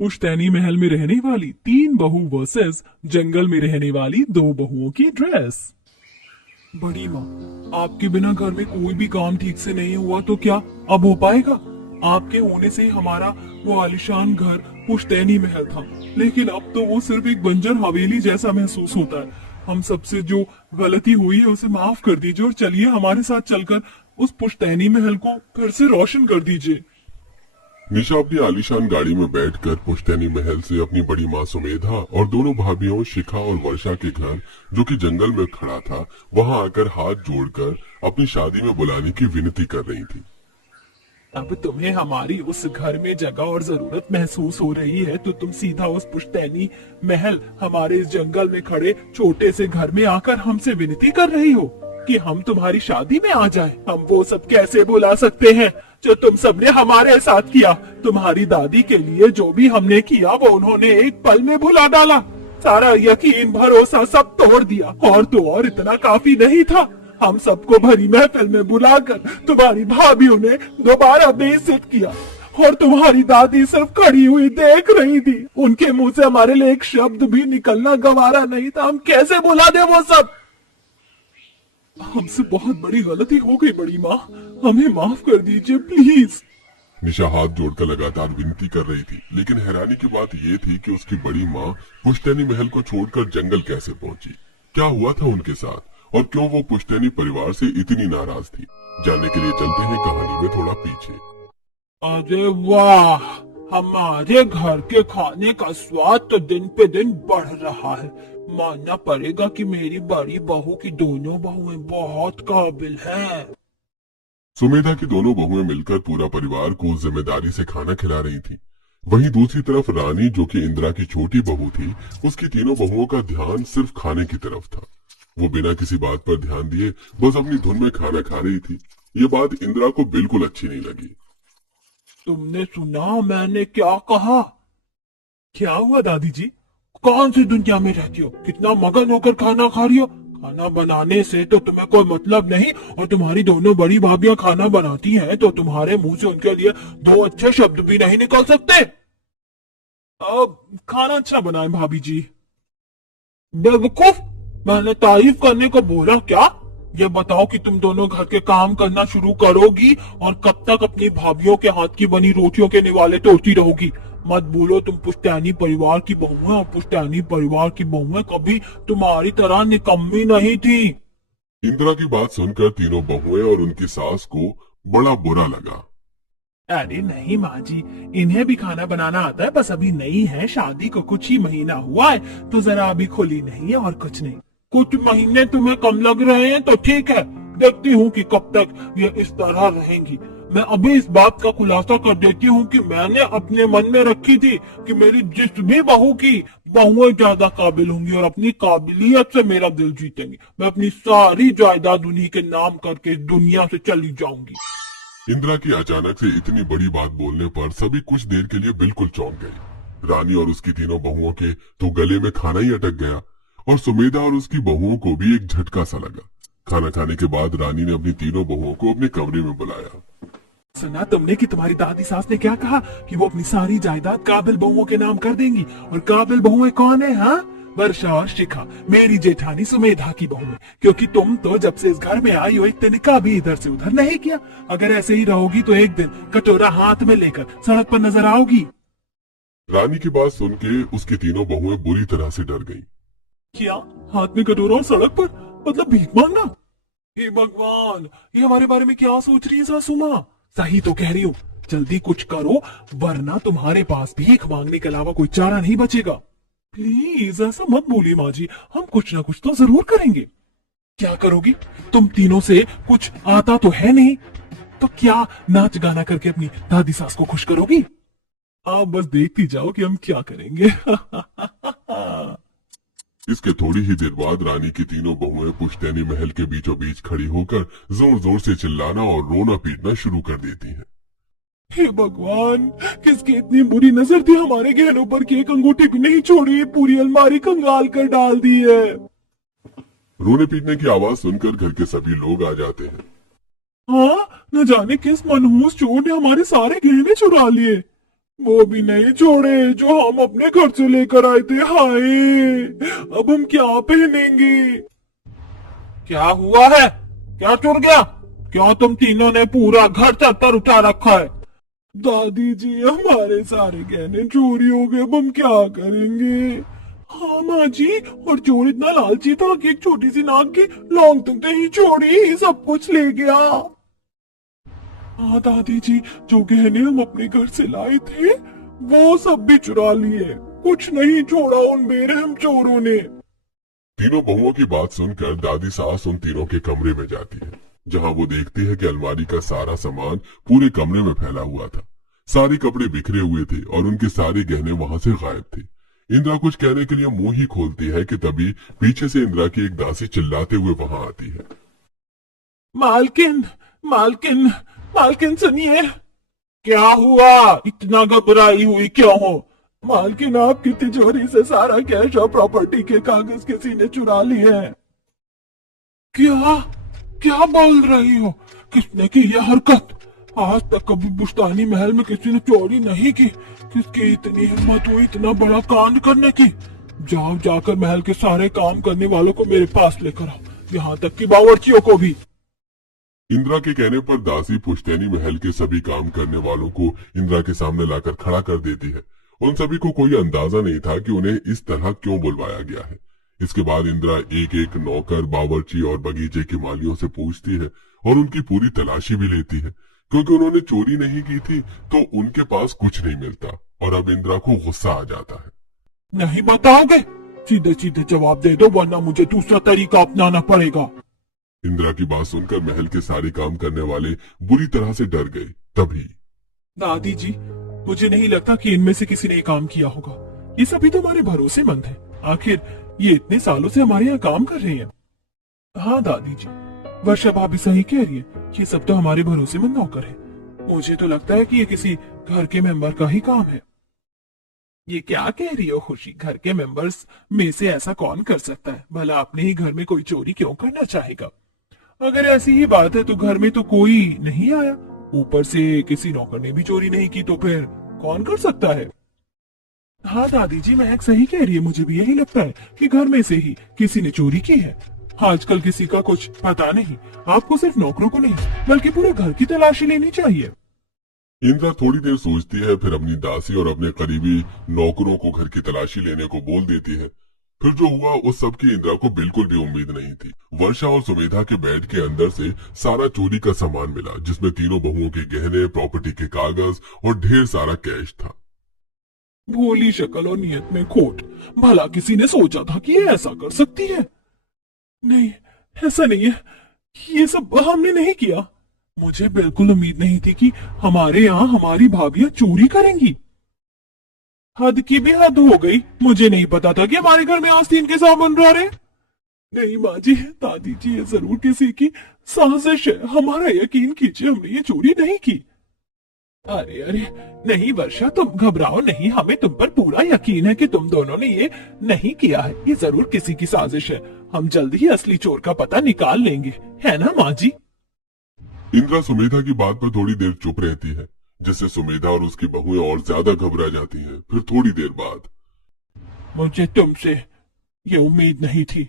पुश्तैनी महल में रहने वाली 3 बहू वर्सेस जंगल में रहने वाली 2 बहुओं की ड्रेस। बड़ी माँ, आपके बिना घर में कोई भी काम ठीक से नहीं हुआ तो क्या अब हो पाएगा? आपके होने से ही हमारा वो आलिशान घर पुश्तैनी महल था, लेकिन अब तो वो सिर्फ एक बंजर हवेली जैसा महसूस होता है। हम सबसे जो गलती हुई है उसे माफ कर दीजिए और चलिए हमारे साथ चलकर उस पुश्तैनी महल को फिर से रोशन कर दीजिए। निशा अपनी आलीशान गाड़ी में बैठकर पुश्तैनी महल से अपनी बड़ी माँ सुमेधा और दोनों भाभियों शिखा और वर्षा के घर, जो कि जंगल में खड़ा था, वहां आकर हाथ जोड़कर अपनी शादी में बुलाने की विनती कर रही थी। अब तुम्हें हमारी उस घर में जगह और जरूरत महसूस हो रही है तो तुम सीधा उस पुश्तैनी महल हमारे इस जंगल में खड़े छोटे से घर में आकर हमसे विनती कर रही हो कि हम तुम्हारी शादी में आ जाएं। हम वो सब कैसे भुला सकते हैं जो तुम सबने हमारे साथ किया? तुम्हारी दादी के लिए जो भी हमने किया वो उन्होंने एक पल में भुला डाला। सारा यकीन भरोसा सब तोड़ दिया, और तो और इतना काफी नहीं था, हम सबको भरी महफिल में बुलाकर तुम्हारी भाभीयों ने दोबारा बेइज्जत किया और तुम्हारी दादी सिर्फ खड़ी हुई देख रही थी। उनके मुंह से हमारे लिए एक शब्द भी निकलना गवारा नहीं था। हम कैसे भुला दे वो सब? हमसे बहुत बड़ी गलती हो गई बड़ी माँ, हमें माफ कर दीजिए प्लीज। निशा हाथ जोड़कर लगातार विनती कर रही थी, लेकिन हैरानी की बात ये थी कि उसकी बड़ी माँ पुश्तैनी महल को छोड़कर जंगल कैसे पहुंची, क्या हुआ था उनके साथ, और क्यों वो पुश्तैनी परिवार से इतनी नाराज थी। जानने के लिए चलते हैं कहानी में थोड़ा पीछे। अरे वाह, हमारे घर के खाने का स्वाद तो दिन पे दिन बढ़ रहा है। मानना पड़ेगा कि मेरी बड़ी बहू की दोनों बहुएं बहुत काबिल हैं। सुमेधा की दोनों बहुएं मिलकर पूरा परिवार को जिम्मेदारी से खाना खिला रही थी। वहीं दूसरी तरफ रानी, जो कि इंदिरा की छोटी बहू थी, उसकी तीनों बहुओं का ध्यान सिर्फ खाने की तरफ था। वो बिना किसी बात पर ध्यान दिए बस अपनी धुन में खाना खा रही थी। ये बात इंदिरा को बिल्कुल अच्छी नहीं लगी। तुमने सुना मैंने क्या कहा? क्या हुआ दादी जी? कौन सी दुनिया में रहती हो? कितना मगन होकर खाना खा रही हो? खाना बनाने से तो तुम्हें कोई मतलब नहीं, और तुम्हारी दोनों बड़ी भाभियां खाना बनाती हैं तो तुम्हारे मुंह से उनके लिए 2 अच्छे शब्द भी नहीं निकल सकते। अब खाना अच्छा बनाए भाभी जी। बेवकूफ, मैंने तारीफ करने को बोला क्या? ये बताओ कि तुम दोनों घर के काम करना शुरू करोगी और कब तक अपनी भाभीयों के हाथ की बनी रोटियों के निवाले तोड़ती रहोगी? मत भूलो तुम पुश्तैनी परिवार की बहू है, और पुश्तैनी परिवार की बहुएं कभी तुम्हारी तरह निकम्मी नहीं थी। इंदिरा की बात सुनकर तीनों बहुएं और उनकी सास को बड़ा बुरा लगा। अरे नहीं माँ जी, इन्हें भी खाना बनाना आता है, बस अभी नहीं है, शादी को कुछ ही महीना हुआ है तो जरा अभी खुली नहीं है और कुछ नहीं। कुछ महीने तुम्हें कम लग रहे हैं तो ठीक है, देखती हूँ कि कब तक ये इस तरह रहेंगी। मैं अभी इस बात का खुलासा कर देती हूँ कि मैंने अपने मन में रखी थी कि मेरी जिस भी बहू की बहुएं ज्यादा काबिल होंगी और अपनी काबिलियत से मेरा दिल जीतेंगी। मैं अपनी सारी जायदाद उन्हीं के नाम करके इस दुनिया से चली जाऊंगी। इंदिरा की अचानक से इतनी बड़ी बात बोलने पर सभी कुछ देर के लिए बिल्कुल चौंक गए। रानी और उसकी तीनों बहुओं के तो गले में खाना ही अटक गया, और सुमेधा और उसकी बहुओं को भी एक झटका सा लगा। खाना खाने के बाद रानी ने अपनी तीनों बहुओं को अपने कमरे में बुलाया। सुना तुमने कि तुम्हारी दादी सास ने क्या कहा कि वो अपनी सारी जायदाद काबिल बहुओं के नाम कर देंगी? और काबिल बहुएं कौन है? हाँ, वर्षा और शिखा, मेरी जेठानी सुमेधा की बहू है। क्योंकि तुम तो जब से इस घर में आई हो एक तिनका भी इधर से उधर नहीं किया। अगर ऐसे ही रहोगी तो एक दिन कटोरा हाथ में लेकर सड़क पर नजर आओगी। रानी की बात सुन के उसकी तीनों बहुएं बुरी तरह से डर गईं। क्या हाथ में कटोरा और सड़क पर? मतलब भीख मांगना? हे भगवान, ये हमारे बारे में क्या सोच रही है सासू माँ? सही तो कह रही हूँ, जल्दी कुछ करो वरना तुम्हारे पास भीख मांगने के अलावा कोई चारा नहीं बचेगा। प्लीज ऐसा मत बोलिए माँ जी, हम कुछ ना कुछ तो जरूर करेंगे। क्या करोगी? तुम तीनों से कुछ आता तो है नहीं, तो क्या नाच गाना करके अपनी दादी सास को खुश करोगी? आप बस देखती जाओ कि हम क्या करेंगे। इसके थोड़ी ही देर बाद रानी की तीनों बहुएं पुश्तैनी महल के बीचों बीच खड़ी होकर जोर जोर से चिल्लाना और रोना पीटना शुरू कर देती हैं। हे भगवान, किसकी इतनी बुरी नजर थी हमारे गहनों पर कि एक अंगूठी भी नहीं छोड़ी, पूरी अलमारी कंगाल कर डाल दी है। रोने पीटने की आवाज सुनकर घर के सभी लोग आ जाते हैं। हाँ, न जाने किस मनहूस चोर ने हमारे सारे गहने चुरा लिए। वो भी नहीं छोड़े जो हम अपने घर से लेकर आए थे। हाय, अब हम क्या पहनेंगे? क्या हुआ है? क्या चुर गया? क्यों तुम तीनों ने पूरा घर चक्कर उठा रखा है? दादी जी, हमारे सारे गहने चोरी हो गए, अब हम क्या करेंगे? हाँ माँ जी, और चोर इतना लालची था कि एक छोटी सी नाक की लौंग तक नहीं छोड़ी, सब कुछ ले गया। हाँ दादी जी, जो गहने हम अपने घर से लाए थे वो सब भी चुरा लिए, कुछ नहीं छोड़ा उन बेरहम चोरों ने। तीनों बहुओं की बात सुनकर दादी सास उन तीनों के कमरे में जाती है, जहां वो देखती है कि अलमारी का सारा सामान पूरे कमरे में फैला हुआ था। सारे कपड़े बिखरे हुए थे और उनके सारे गहने वहां से गायब थे। इंदिरा कुछ कहने के लिए मुंह ही खोलती है कि तभी पीछे से इंदिरा की एक दासी चिल्लाते हुए वहां आती है। मालकिन, मालकिन, मालकिन सुनिए। क्या हुआ? इतना घबराई हुई क्यों हो? मालकिन, आपकी तिजोरी से सारा कैश और प्रॉपर्टी के कागज किसी ने चुरा लिए हैं। क्या? क्या बोल रही हो? किसने की यह हरकत? आज तक कभी बुस्तानी महल में किसी ने चोरी नहीं की। किसकी इतनी हिम्मत हुई इतना बड़ा कांड करने की? जाओ, जाकर महल के सारे काम करने वालों को मेरे पास लेकर आओ, यहाँ तक कि बावर्चियों को भी। इंदिरा के कहने पर दासी पुश्तैनी महल के सभी काम करने वालों को इंदिरा के सामने लाकर खड़ा कर देती है। उन सभी को कोई अंदाजा नहीं था कि उन्हें इस तरह क्यों बुलवाया गया है। इसके बाद इंदिरा एक एक नौकर, बावर्ची और बगीचे के मालियों से पूछती है और उनकी पूरी तलाशी भी लेती है, क्योंकि उन्होंने चोरी नहीं की थी तो उनके पास कुछ नहीं मिलता। और अब इंदिरा को गुस्सा आ जाता है। नहीं बताओगे? सीधे सीधे जवाब दे दो, वरना मुझे दूसरा तरीका अपनाना पड़ेगा। इंदिरा की बात सुनकर महल के सारे काम करने वाले बुरी तरह से डर गए। तभी दादी जी, मुझे नहीं लगता कि इनमें से किसी ने ये काम किया होगा। ये सभी तो हमारे भरोसेमंद हैं। आखिर ये इतने सालों से हमारे यहाँ काम कर रहे हैं। हाँ दादी जी, वर्षा भाभी सही कह रही है, ये सब तो हमारे भरोसेमंद नौकर है। मुझे तो लगता है कि ये किसी घर के मेंबर का ही काम है। ये क्या कह रही हो खुशी? घर के मेंबर्स में से ऐसा कौन कर सकता है? भला अपने ही घर में कोई चोरी क्यों करना चाहेगा? अगर ऐसी ही बात है तो घर में तो कोई नहीं आया, ऊपर से किसी नौकर ने भी चोरी नहीं की, तो फिर कौन कर सकता है? हाँ दादी जी, महक सही कह रही है, मुझे भी यही लगता है कि घर में से ही किसी ने चोरी की है। आजकल किसी का कुछ पता नहीं। आपको सिर्फ नौकरों को नहीं बल्कि पूरे घर की तलाशी लेनी चाहिए। इंदिरा थोड़ी देर सोचती है, फिर अपनी दासी और अपने करीबी नौकरों को घर की तलाशी लेने को बोल देती है। फिर जो हुआ उस सब की इंदिरा को बिल्कुल भी उम्मीद नहीं थी। वर्षा और सुमेधा के बेड के अंदर से सारा चोरी का सामान मिला, जिसमें तीनों बहुओं के गहने, प्रॉपर्टी के कागज और ढेर सारा कैश था। भोली शक्ल और नियत में खोट। भला किसी ने सोचा था कि ये ऐसा कर सकती है? नहीं, ऐसा नहीं है। ये सब हमने नहीं किया। मुझे बिल्कुल उम्मीद नहीं थी कि हमारे यहाँ हमारी भाभियां चोरी करेंगी। हद की भी हद हो गई। मुझे नहीं पता था कि हमारे घर में आस्तीन के सामान रह रहे। नहीं माँ जी, दादी जी, ये जरूर किसी की साजिश है। हमारा यकीन कीजिए, हमने ये चोरी नहीं की। अरे अरे, नहीं वर्षा, तुम घबराओ नहीं। हमें तुम पर पूरा यकीन है कि तुम दोनों ने ये नहीं किया है। ये जरूर किसी की साजिश है। हम जल्द ही असली चोर का पता निकाल लेंगे, है ना माँ जी? इंदिरा सुमेधा की बात पर थोड़ी देर चुप रहती है, जिससे सुमेधा और उसकी बहुएं और ज्यादा घबरा जाती हैं। फिर थोड़ी देर बाद, मुझे तुमसे ये उम्मीद नहीं थी।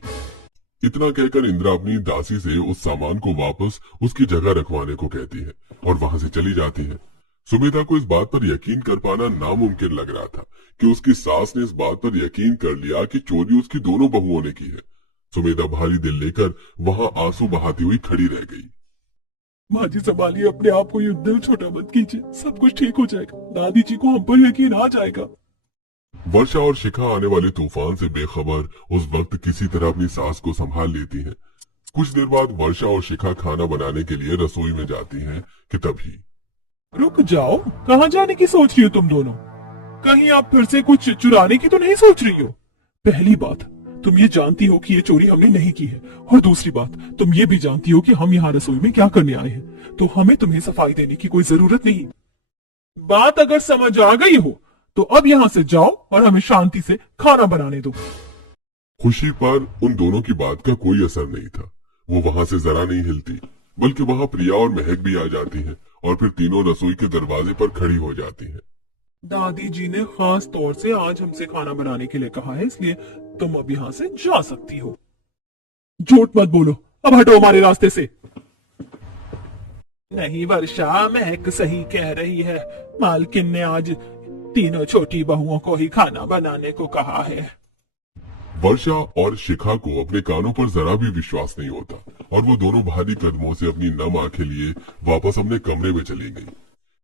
इतना कहकर इंदिरा अपनी दासी से उस सामान को वापस उसकी जगह रखवाने को कहती है और वहां से चली जाती है। सुमेधा को इस बात पर यकीन कर पाना नामुमकिन लग रहा था कि उसकी सास ने इस बात पर यकीन कर लिया कि चोरी उसकी दोनों बहुओं ने की है। सुमेधा भारी दिल लेकर वहां आंसू बहाती हुई खड़ी रह गई। माँ जी, संभालिए अपने आप को, ये दिल छोटा मत कीजिए, सब कुछ ठीक हो जाएगा। दादी जी को हम पर यकीन आ जाएगा। वर्षा और शिखा आने वाले तूफान से बेखबर उस वक्त किसी तरह अपनी सास को संभाल लेती हैं। कुछ देर बाद वर्षा और शिखा खाना बनाने के लिए रसोई में जाती हैं कि तभी, रुक जाओ, कहाँ जाने की सोच रही हो तुम दोनों? कहीं आप फिर से कुछ चुराने की तो नहीं सोच रही हो? पहली बात, तुम ये जानती हो कि ये चोरी हमने नहीं की है, और दूसरी बात, तुम ये भी जानती हो कि हम यहाँ रसोई में क्या करने आए हैं, तो हमें तुम्हें सफाई देने की कोई जरूरत नहीं। बात अगर समझ आ गई हो तो अब यहाँ से जाओ और हमें शांति से खाना बनाने दो। खुशी पर उन दोनों की बात का कोई असर नहीं था। वो वहां से जरा नहीं हिलती, बल्कि वहां प्रिया और महक भी आ जाती हैं और फिर तीनों रसोई के दरवाजे पर खड़ी हो जाती हैं। दादी जी ने खास तौर से आज हमसे खाना बनाने के लिए कहा है, इसलिए तुम अब यहाँ से जा सकती हो। झूठ मत बोलो, अब हटो हमारे रास्ते से। नहीं वर्षा, महक सही कह रही है। मालकिन ने आज तीनों छोटी बहुओं को ही खाना बनाने को कहा है। वर्षा और शिखा को अपने कानों पर जरा भी विश्वास नहीं होता और वो दोनों भारी कदमों से अपनी नम आंखें लिए वापस अपने कमरे में चली गई।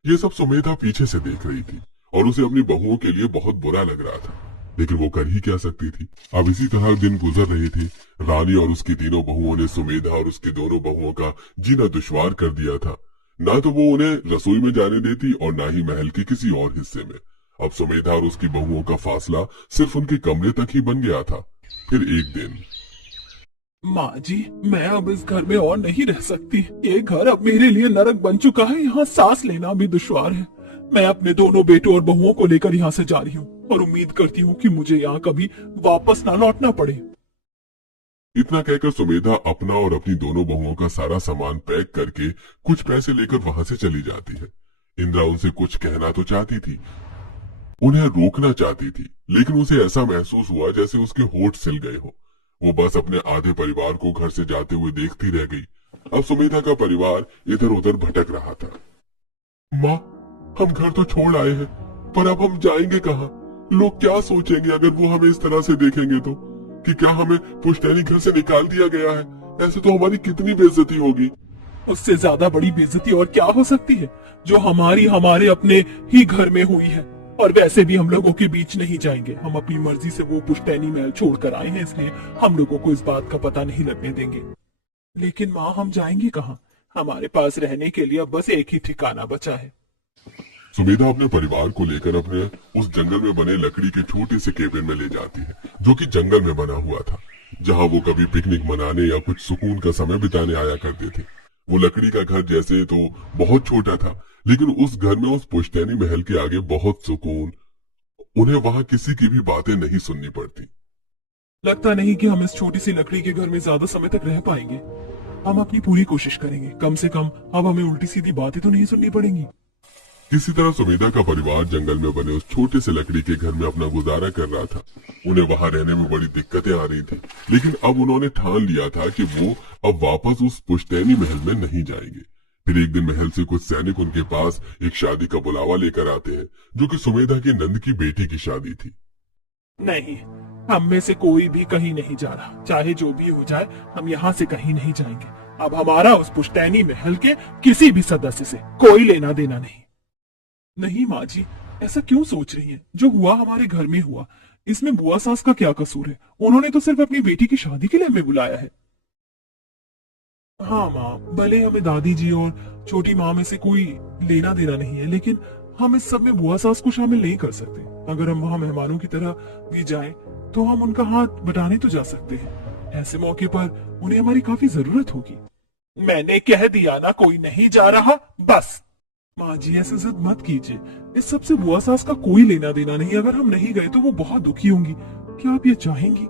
ये सब सुमेधा पीछे से देख रही थी और उसे अपनी बहुओं के लिए बहुत बुरा लग रहा था, लेकिन वो कर ही क्या सकती थी। अब इसी तरह दिन गुजर रहे थे। रानी और उसकी तीनों बहुओं ने सुमेधा और उसकी दोनों बहुओं का जीना दुश्वार कर दिया था। ना तो वो उन्हें रसोई में जाने देती और ना ही महल के किसी और हिस्से में। अब सुमेधा और उसकी बहुओं का फासला सिर्फ उनके कमरे तक ही बन गया था। फिर एक दिन, माँ जी, मैं अब इस घर में और नहीं रह सकती। ये घर अब मेरे लिए नरक बन चुका है। यहाँ सांस लेना भी दुश्वार है। मैं अपने दोनों बेटों और बहुओं को लेकर यहाँ से जा रही हूँ और उम्मीद करती हूँ कि मुझे यहाँ कभी वापस ना लौटना पड़े। इतना कहकर सुमेधा अपना और अपनी दोनों बहुओं का सारा सामान पैक करके कुछ पैसे लेकर वहां से चली जाती है। इंद्रा उनसे कुछ कहना तो चाहती थी, उन्हें रोकना चाहती थी, लेकिन उसे ऐसा महसूस हुआ जैसे उसके होंठ सिल गए हो। वो बस अपने आधे परिवार को घर से जाते हुए देखती रह गई। अब सुमेधा का परिवार इधर उधर भटक रहा था। माँ, हम घर तो छोड़ आए हैं, पर अब हम जाएंगे कहाँ? लोग क्या सोचेंगे अगर वो हमें इस तरह से देखेंगे तो, कि क्या हमें पुश्तैनी घर से निकाल दिया गया है? ऐसे तो हमारी कितनी बेइज्जती होगी। उससे ज्यादा बड़ी बेइज्जती और क्या हो सकती है, जो हमारे अपने ही घर में हुई है। और वैसे भी हम लोगों के बीच नहीं जाएंगे। हम अपनी मर्जी से वो पुश्तैनी महल छोड़कर आए हैं, इसलिए हम लोगों को इस बात का पता नहीं लगने देंगे। लेकिन माँ, हम जाएंगे कहाँ? हमारे पास रहने के लिए अब बस एक ही ठिकाना बचा है। सुमेधा अपने परिवार को लेकर अपने उस जंगल में बने लकड़ी के छोटे से केबिन में ले जाती है, जो कि जंगल में बना हुआ था, जहां वो कभी पिकनिक मनाने या कुछ सुकून का समय बिताने आया करते थे। वो लकड़ी का घर जैसे तो बहुत छोटा था, लेकिन उस घर में उस पुश्तैनी महल के आगे बहुत सुकून। उन्हें वहां किसी की भी बातें नहीं सुननी पड़ती। लगता नहीं कि हम इस छोटी सी लकड़ी के घर में ज्यादा समय तक रह पाएंगे। हम अपनी पूरी कोशिश करेंगे। कम से कम अब हमें उल्टी सीधी बातें तो नहीं सुननी पड़ेंगी। इसी तरह सुमेधा का परिवार जंगल में बने उस छोटे से लकड़ी के घर में अपना गुजारा कर रहा था। उन्हें वहां रहने में बड़ी दिक्कतें आ रही थी, लेकिन अब उन्होंने ठान लिया था कि वो अब वापस उस पुश्तैनी महल में नहीं जाएंगे। फिर एक दिन महल से कुछ सैनिक उनके पास एक शादी का बुलावा लेकर आते हैं, जो कि सुमेधा के नंद की बेटी की शादी थी। नहीं, हम में से कोई भी कहीं नहीं जा रहा। चाहे जो भी हो जाए, हम यहाँ से कहीं नहीं जाएंगे। अब हमारा उस पुश्तैनी महल के किसी भी सदस्य से कोई लेना देना नहीं। नहीं माँ जी, ऐसा क्यों सोच रही हैं? जो हुआ हमारे घर में हुआ, इसमें बुआ सास का क्या कसूर है? उन्होंने तो सिर्फ अपनी बेटी की शादी के लिए हमें बुलाया है। हाँ माँ, भले हमें दादी जी और छोटी माँ में से कोई लेना देना नहीं है, लेकिन हम इस सब में बुआ सास को शामिल नहीं कर सकते। अगर हम वहाँ मेहमानों की तरह भी जाएं, तो हम उनका हाथ बटाने तो जा सकते हैं। ऐसे मौके पर उन्हें हमारी काफी जरूरत होगी। मैंने कह दिया ना, कोई नहीं जा रहा, बस। माँ जी, ऐसे जिद मत कीजिए। इस सब से बुआ सास का कोई लेना देना नहीं। अगर हम नहीं गए तो वो बहुत दुखी होंगी। क्या आप ये चाहेंगी?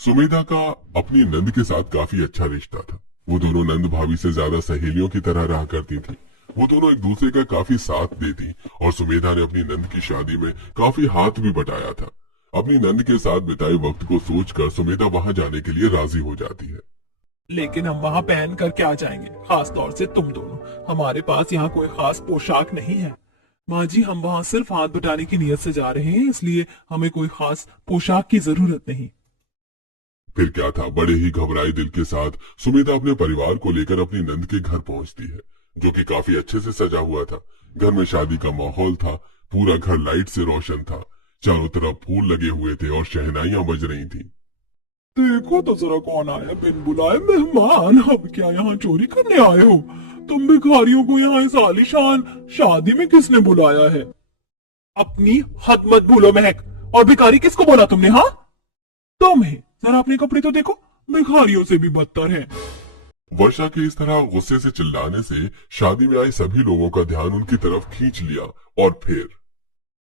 सुमेधा का अपनी नंद के साथ काफी अच्छा रिश्ता था। वो दोनों नंद भाभी से ज्यादा सहेलियों की तरह रहा करती थी। वो दोनों एक दूसरे का काफी साथ देती और सुमेधा ने अपनी नंद की शादी में काफी हाथ भी बटाया था। अपनी नंद के साथ बिताए वक्त को सोचकर सुमेधा वहां जाने के लिए राजी हो जाती है। लेकिन हम वहाँ पहन कर क्या जाएंगे? खास तौर से तुम दोनों। हमारे पास यहाँ कोई खास पोशाक नहीं है। माँ जी, हम वहाँ सिर्फ हाथ बटाने की नियत से जा रहे हैं, इसलिए हमें कोई खास पोशाक की जरूरत नहीं। फिर क्या था, बड़े ही घबराए दिल के साथ सुमेधा अपने परिवार को लेकर अपनी नंद के घर पहुंचती है, जो कि काफी अच्छे से सजा हुआ था। घर में शादी का माहौल था। पूरा घर लाइट से रोशन था। चारों तरफ फूल लगे हुए थे और शहनाइयां बज रही थी। देखो तो जरा, कौन आया बिन बुलाए मेहमान। अब क्या यहाँ चोरी करने आए हो? तुम भिखारियों को यहाँ इस आलीशान शादी में किसने बुलाया है? अपनी हद मत भूलो महक। और भिखारी किसको बोला तुमने? हाँ, तुम्हें। जरा अपने कपड़े तो देखो, भिखारियों से भी बदतर है। वर्षा के इस तरह गुस्से से चिल्लाने से शादी में आए सभी लोगों का ध्यान उनकी तरफ खींच लिया। और फिर,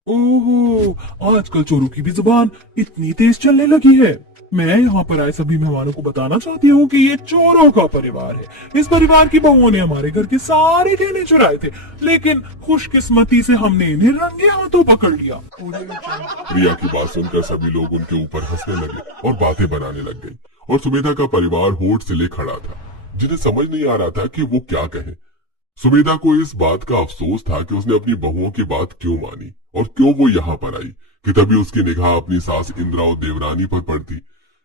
ओहो, आजकल चोरों की भी जुबान इतनी तेज चलने लगी है। मैं यहाँ पर आए सभी मेहमानों को बताना चाहती हूँ कि ये चोरों का परिवार है। इस परिवार की बहुओं ने हमारे घर के सारे गहने चुराए थे, लेकिन खुशकिस्मती से हमने इन्हें रंगे हाथों पकड़ लिया। प्रिया की बात सुनकर सभी लोग उनके ऊपर हंसने लगे और बातें बनाने लग गई और सुमेधा का परिवार होठ से ले खड़ा था, जिन्हें समझ नहीं आ रहा था कि वो क्या कहें। सुमेधा को इस बात का अफसोस था कि उसने अपनी बहुओं की बात क्यों मानी और क्यों वो यहाँ पर आई, कि तभी उसकी निगाह अपनी सास इंद्रा और देवरानी पर पड़ती,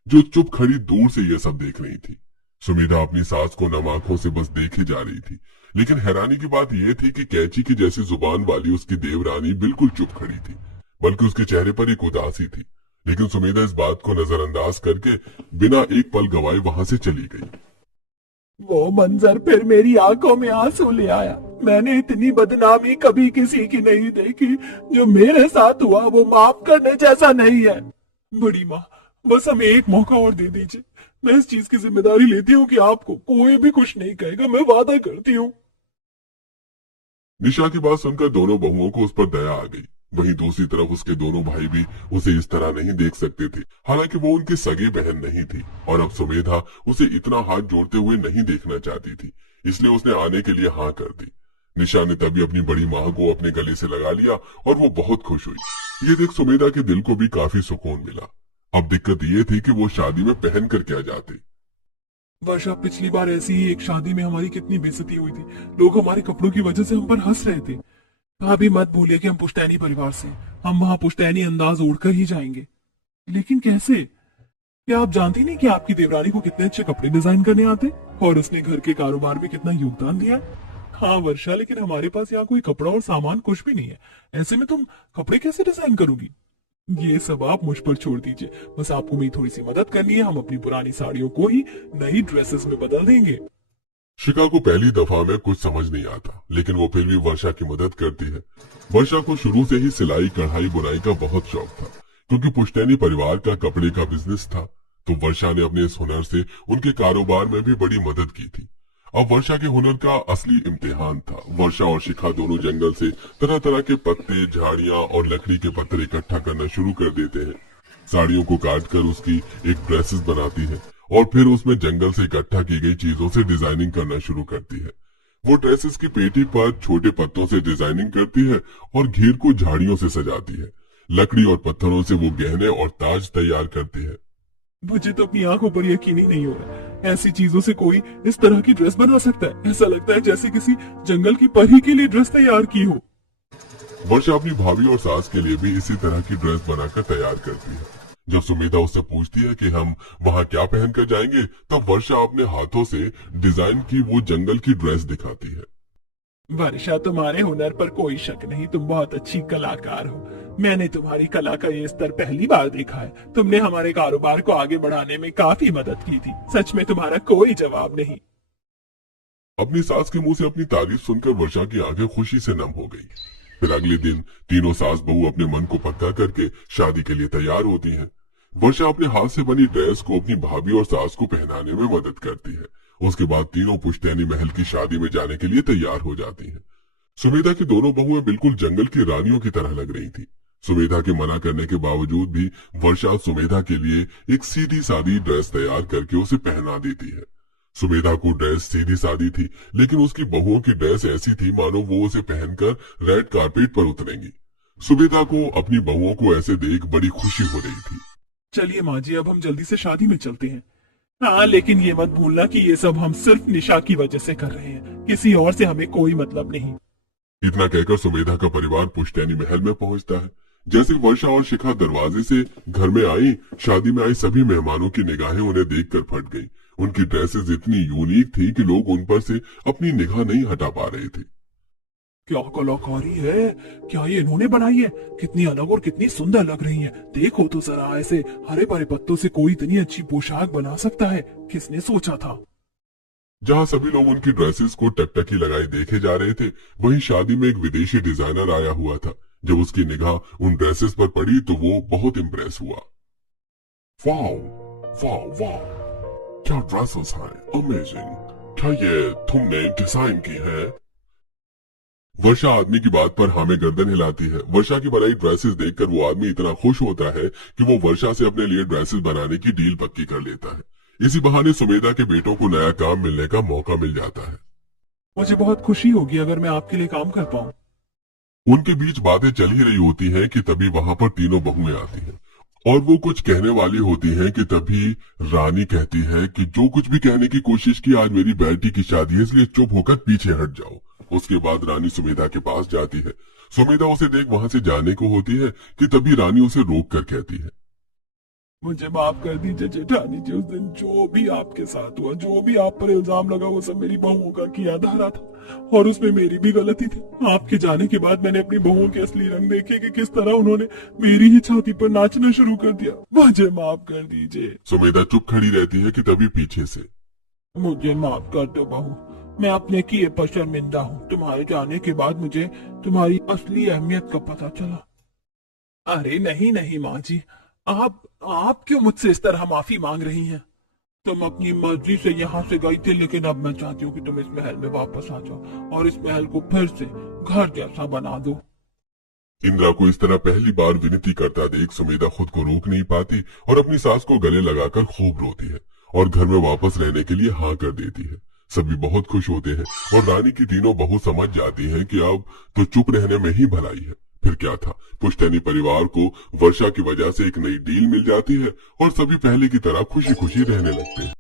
जो चुप खड़ी दूर से ये सब देख रही थी। सुमेधा अपनी सास को नम आंखों से बस देखे जा रही थी, लेकिन हैरानी की बात यह थी कि कैंची की जैसी जुबान वाली उसकी देवरानी बिल्कुल चुप खड़ी थी, बल्कि उसके चेहरे पर एक उदासी थी। लेकिन सुमेधा इस बात को नजरअंदाज करके बिना एक पल गवाए वहां से चली गई। वो मंजर फिर मेरी आंखों में आंसू ले आया। मैंने इतनी बदनामी कभी किसी की नहीं देखी। जो मेरे साथ हुआ वो माफ करने जैसा नहीं है। बड़ी माँ, बस हमें एक मौका और दे दीजिए। मैं इस चीज की जिम्मेदारी लेती हूँ कि आपको कोई भी कुछ नहीं कहेगा, मैं वादा करती हूँ। निशा की बात सुनकर दोनों बहुओं को उस पर दया आ गई। वहीं दूसरी तरफ उसके दोनों भाई भी उसे इस तरह नहीं देख सकते थे, हालांकि वो उनकी सगी बहन नहीं थी और अब सुमेधा उसे इतना हाथ जोड़ते हुए नहीं देखना चाहती थी, इसलिए उसने आने के लिए हाँ कर दी। निशा ने तभी अपनी बड़ी माँ को अपने गले से लगा लिया और वो बहुत खुश हुई। ये देख सुमेधा के दिल को भी काफी सुकून मिला। अब दिक्कत ये थी कि वो शादी में पहन कर क्या जाते। वर्षा, पिछली बार ऐसी ही एक शादी में हमारी कितनी बेइज्जती हुई थी। लोग हमारे कपड़ों की वजह से हम पर हंस रहे थे। भाभी मत भूलिए कि हम पुश्तैनी परिवार से, हम वहाँ पुश्तैनी अंदाज ओढ़कर ही जाएंगे। लेकिन कैसे? क्या आप जानती नहीं कि आपकी देवरानी को कितने अच्छे कपड़े डिजाइन करने आते और उसने घर के कारोबार में कितना योगदान दिया? हाँ वर्षा, लेकिन हमारे पास यहाँ कोई कपड़ा और सामान कुछ भी नहीं है। ऐसे में तुम कपड़े कैसे डिजाइन करोगी? ये सब आप मुझ पर छोड़ दीजिए। बस आपको मेरी थोड़ी सी मदद करनी है। हम अपनी पुरानी साड़ियों को ही नई ड्रेसेस में बदल देंगे। शिखा को पहली दफा में कुछ समझ नहीं आता, लेकिन वो फिर भी वर्षा की मदद करती है। वर्षा को शुरू से ही सिलाई कढ़ाई बुनाई का बहुत शौक था, क्योंकि पुश्तैनी परिवार का कपड़े का बिजनेस था, तो वर्षा ने अपने इस हुनर से उनके कारोबार में भी बड़ी मदद की थी। अब वर्षा के हुनर का असली इम्तिहान था। वर्षा और शिखा दोनों जंगल से तरह तरह के पत्ते, झाड़ियां और लकड़ी के पत्थर इकट्ठा करना शुरू कर देते हैं। साड़ियों को काटकर उसकी एक ड्रेसेस बनाती है और फिर उसमें जंगल से इकट्ठा की गई चीजों से डिजाइनिंग करना शुरू करती है। वो ड्रेसेस की पेटी पर छोटे पत्तों से डिजाइनिंग करती है और घेर को झाड़ियों से सजाती है। लकड़ी और पत्थरों से वो गहने और ताज तैयार करती है। मुझे तो अपनी आंखों पर यकीन ही नहीं हो रहा। ऐसी चीजों से कोई इस तरह की ड्रेस बना सकता है? ऐसा लगता है जैसे किसी जंगल की परी के लिए ड्रेस तैयार की हो। वर्षा अपनी भाभी और सास के लिए भी इसी तरह की ड्रेस बनाकर तैयार करती है। जब सुमेधा उससे पूछती है कि हम वहाँ क्या पहन कर जाएंगे, तब वर्षा अपने हाथों से डिजाइन की वो जंगल की ड्रेस दिखाती है। वर्षा, तुम्हारे हुनर पर कोई शक नहीं, तुम बहुत अच्छी कलाकार हो। मैंने तुम्हारी कला का ये स्तर पहली बार देखा है। तुमने हमारे कारोबार को आगे बढ़ाने में काफी मदद की थी। सच में तुम्हारा कोई जवाब नहीं। अपनी सास के मुंह से अपनी तारीफ सुनकर वर्षा की आंखें खुशी से नम हो गई। फिर अगले दिन तीनों सास बहू अपने मन को पक्का करके शादी के लिए तैयार होती हैं। वर्षा अपने हाथ से बनी ड्रेस को अपनी भाभी और सास को पहनाने में मदद करती है। उसके बाद तीनों पुश्तैनी महल की शादी में जाने के लिए तैयार हो जाती हैं। सुमेधा की दोनों बहुएं बिल्कुल जंगल की रानियों की तरह लग रही थी। सुमेधा के मना करने के बावजूद भी वर्षा सुमेधा के लिए एक सीधी सादी ड्रेस तैयार करके उसे पहना देती है। सुमेधा को ड्रेस सीधी सादी थी, लेकिन उसकी बहुओं की ड्रेस ऐसी थी मानो वो उसे पहनकर रेड कारपेट पर उतरेंगी। सुमेधा को अपनी बहुओं को ऐसे देख बड़ी खुशी हो रही थी। चलिए माँ जी, अब हम जल्दी से शादी में चलते हैं। हाँ, लेकिन ये मत भूलना कि ये सब हम सिर्फ निशा की वजह से कर रहे हैं। किसी और से हमें कोई मतलब नहीं। इतना कहकर सुमेधा का परिवार पुश्तैनी महल में पहुंचता है। जैसे वर्षा और शिखा दरवाजे से घर में आई, शादी में आई सभी मेहमानों की निगाहें उन्हें देखकर फट गई। उनकी ड्रेसेस इतनी यूनिक थी कि लोग उन पर से अपनी निगाह नहीं हटा पा रहे थे। क्या कलाकारी है! क्या ये इन्होंने बनाई है? कितनी अलग और कितनी सुंदर लग रही है। देखो तो जरा, ऐसे हरे भरे पत्तों से कोई इतनी अच्छी पोशाक बना सकता है? किसने सोचा था? जहां सभी लोग उनकी ड्रेसेस को टकटकी लगाए देखे जा रहे थे, वहीं शादी में एक विदेशी डिजाइनर आया हुआ था। जब उसकी निगाह उन ड्रेसेस पर पड़ी तो वो बहुत इम्प्रेस हुआ। वाओ वाओ वाओ, क्या ड्रेसेस हैं, अमेजिंग। क्या ये तुमने डिजाइन की है? वर्षा आदमी की बात पर हाँ में गर्दन हिलाती है। वर्षा की बनाई ड्रेसेस देखकर वो आदमी इतना खुश होता है कि वो वर्षा से अपने लिए ड्रेसेस बनाने की डील पक्की कर लेता है। इसी बहाने सुमेधा के बेटों को नया काम मिलने का मौका मिल जाता है। मुझे बहुत खुशी होगी अगर मैं आपके लिए काम कर पाऊँ। उनके बीच बातें चल ही रही होती हैं कि तभी वहां पर तीनों बहुएं आती हैं और वो कुछ कहने वाली होती हैं कि तभी रानी कहती है कि जो कुछ भी कहने की कोशिश की, आज मेरी बेटी की शादी है इसलिए चुप होकर पीछे हट जाओ। उसके बाद रानी सुमेधा के पास जाती है। सुमेधा उसे देख वहां से जाने को होती है कि तभी रानी उसे रोक कर कहती है, मुझे माफ कर दीजिए जेठानी जी, उस दिन जो भी आपके साथ हुआ, जो भी आप पर इल्जाम लगा, वो सब मेरी बहुओं का किया धारा था और उसमें मेरी भी गलती थी। आपके जाने के बाद मैंने अपनी बहुओं के असली रंग देखे कि किस तरह उन्होंने मेरी ही छाती पर नाचना शुरू कर दिया। मुझे माफ कर दीजिए। सुमेधा चुप खड़ी रहती है कि तभी पीछे से, मुझे माफ कर दो बहू, मैं अपने किए पर शर्मिंदा हूँ। तुम्हारे जाने के बाद मुझे तुम्हारी असली अहमियत का पता चला। अरे नहीं नहीं माँ जी, आप क्यों मुझसे इस तरह माफी मांग रही हैं? तुम अपनी मर्जी से यहाँ से गई थी, लेकिन अब मैं चाहती हूँ कि तुम इस महल में वापस आ जाओ और इस महल को फिर से घर जैसा बना दो। इंद्रा को इस तरह पहली बार विनती करता देख सुमेधा खुद को रोक नहीं पाती और अपनी सास को गले लगाकर खूब रोती है और घर में वापस रहने के लिए हाँ कर देती है। सभी बहुत खुश होते हैं और रानी की तीनों बहू समझ जाती हैं कि अब तो चुप रहने में ही भलाई है। फिर क्या था, पुश्तैनी परिवार को वर्षा की वजह से एक नई डील मिल जाती है और सभी पहले की तरह खुशी खुशी रहने लगते हैं।